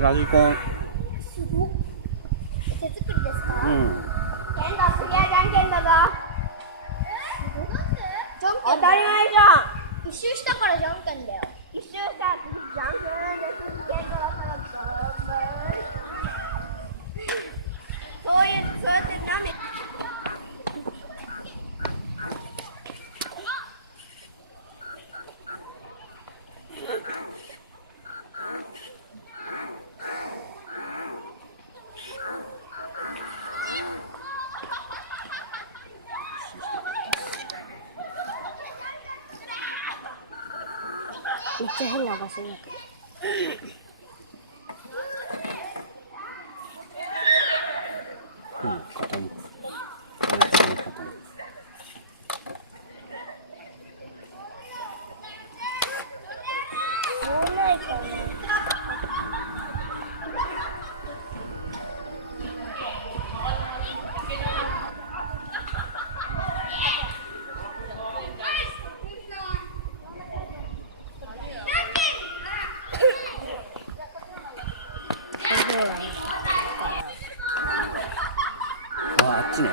ラジコン。すごっ。手作りですか？うん。ケンド、次はじゃんけんだぞ。じゃんけん当たり前じゃん。一周したからじゃんけんだよ。一周したら次じゃんけんで、次ケンドだからじゃんけん。そうやってダメ。めっちゃ変な場所に行く。うん、傾く。あっちね。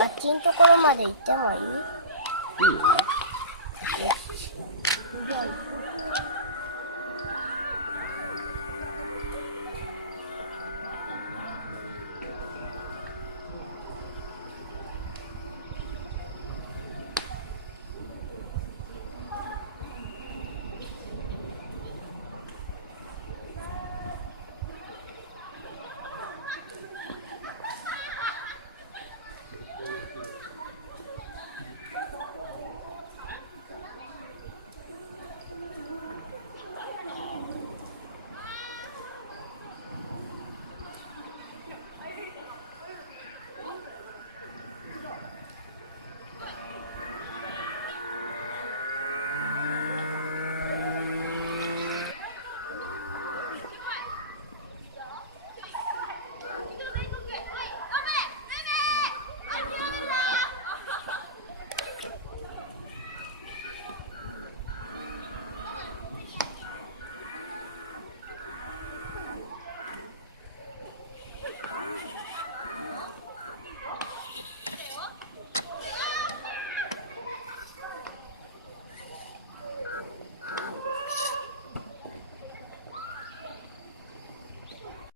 あっちのところまで行ってもいい？いいよ。